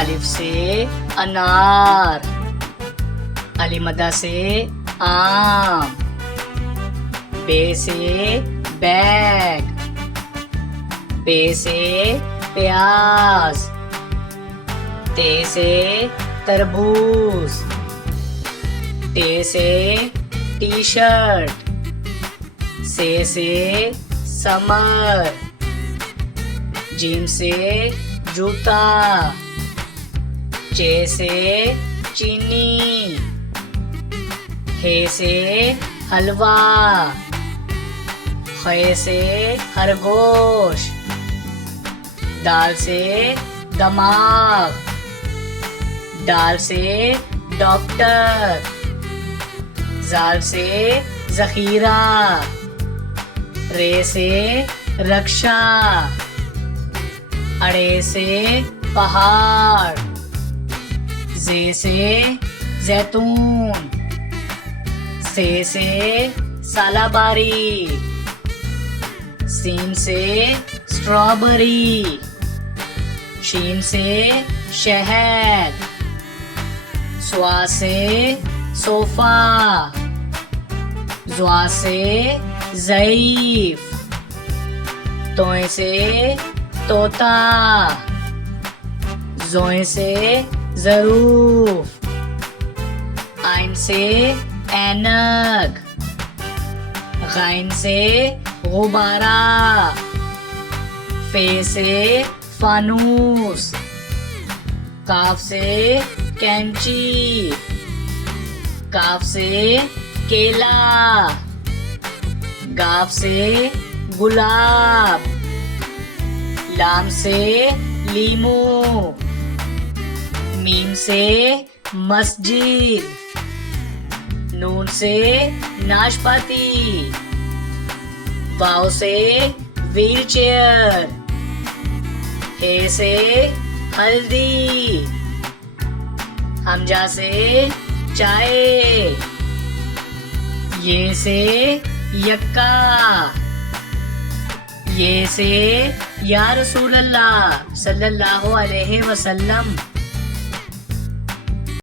अलिफ से अनार, अलिमदा से आम, बे से बैग, पे से प्याज, ते से तरबूज, टे से टी शर्ट, से समर, जिम से जूता, चे से चीनी, हे से हलवा, खे से खरगोश, दाल से दमाग, डाल से डॉक्टर, जाल से जखीरा, रे से रक्षा, अड़े से पहाड़, जे से जैतून, से सालाबारी, सीन से स्ट्रॉबेरी, शीन से शहद, स्वा से सोफा, ज़्वा से ज़ईफ, तोय से तोता, ज़ोय से ज़रूफ, आइन से ऐनक, गाइन से गुब्बारा, फे से फानूस, काफ से कैंची, काफ से केला, गाफ से गुलाब, लाम से लीमू, मीम से मस्जिद, नून से नाशपाती, वाव से व्हील चेयर, हे से हल्दी, हमजा से चाय, ये से यक्का, ये से या रसूल अल्लाह सल्लल्लाहु अलैहि वसल्लम।